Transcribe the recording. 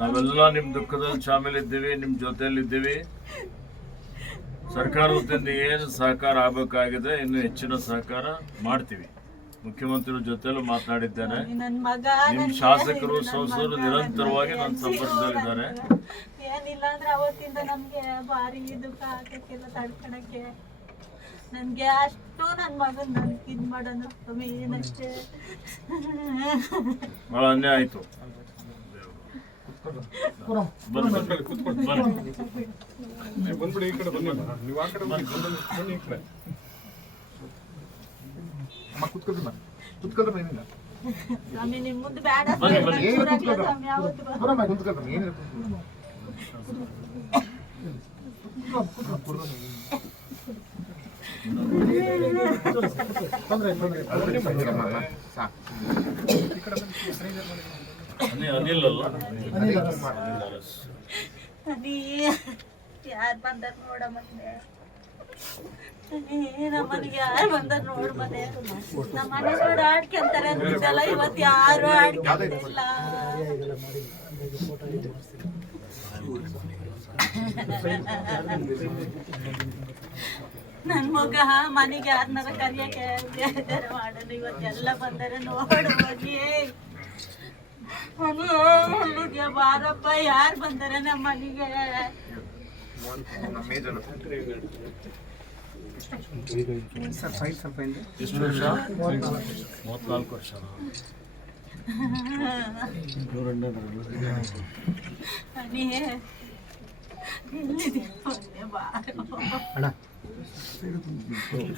ನಾವೆಲ್ಲ ನಿಮ್ ದುಃಖದಲ್ಲಿ ಶಾಮಿಲಿದ್ದೀವಿ ನಿಮ್ ಜೊತೆಯಲ್ಲಿದ್ದೀವಿ ಸರ್ಕಾರ ವತಿಯಿಂದ ಏನು ಸಹಕಾರ ಆಗಬೇಕಾಗಿದೆ ಇನ್ನು ಹೆಚ್ಚಿನ ಸಹಕಾರ ಮಾಡ್ತೀವಿ. ಮುಖ್ಯಮಂತ್ರಿ ಜೊತೆಲೂ ಮಾತನಾಡಿದ್ದೇನೆ. ನನ್ನ ಮಗ ನಿಮ್ ಶಾಸಕರು ಸಂಸದರು ನಿರಂತರವಾಗಿ ನನ್ಗೆ ನನ್ನ ಸಂಪರ್ಕದಲ್ಲಿದ್ದಾರೆ. ಏನಿಲ್ಲ ಅಂದ್ರೆ ಅವತ್ತಿಂದ ನಮ್ಗೆ ಭಾರಿ ದುಃಖ ಆಗಕ್ಕೆಲ್ಲ ತಡ್ಕೊಳಕ್ಕೆ. ನನ್ಗೆ ಅಷ್ಟು ನನ್ನ ಮಗನ್ ನನ್ ಇದ್ ಮಾಡೋಣ ಏನಷ್ಟೇ. ಬಹಳ ಅನ್ಯಾಯ ಆಯ್ತು ಬನ್ನಿ ಬನ್ನಿ ಬನ್ನಿ ನೀವು ಬಂದ್ಬಿಡಿ ಈ ಕಡೆ ಬನ್ನಿ. ನೀವು ಆ ಕಡೆ ಬನ್ನಿ ಬನ್ನಿ, ಬನ್ನಿ ಈ ಕಡೆ ಅಮ್ಮ ಕುತ್ಕೊಳ್ರಿ ಅಮ್ಮ. ಕುತ್ಕೊಳ್ರಿ ಏನಿಲ್ಲ ಸ್ವಾಮಿ ನಿಮ್ ಮುಂದೆ ಅನಿಲ್ ಯಾರು ಬಂದಾರ ನೋಡ ಮತ್ತೆ ನಮ್ಮ ಯಾರು ಬಂದಾರ ನೋಡ್ ಮನೆ ನಮ್ಮ ಮನೆ ನೋಡಿ ಆಡ್ಕೊಂತಾರೆ ಅಂತಿದ್ದಲ್ಲ ಇವತ್ತು ಯಾರು ಆಡ್ಕೊಂತಿಲ್ಲ ನನ್ ಮಗ ಮನೆಗೆ ಯಾರನ್ನಾರ ಕರಿಯಕ್ಕೆ ಮಾಡೋದು ಇವತ್ತೆಲ್ಲ ಬಂದರೆ ನೋಡು ಹೋಗಿ ಬಾರಪ್ಪ ಯಾರು ಬಂದರೆ ನಮ್ಮ ಮನೆಗೆ ಮೂವತ್ನಾಲ್ಕು ವರ್ಷ ಮನೆ 这个东西。可以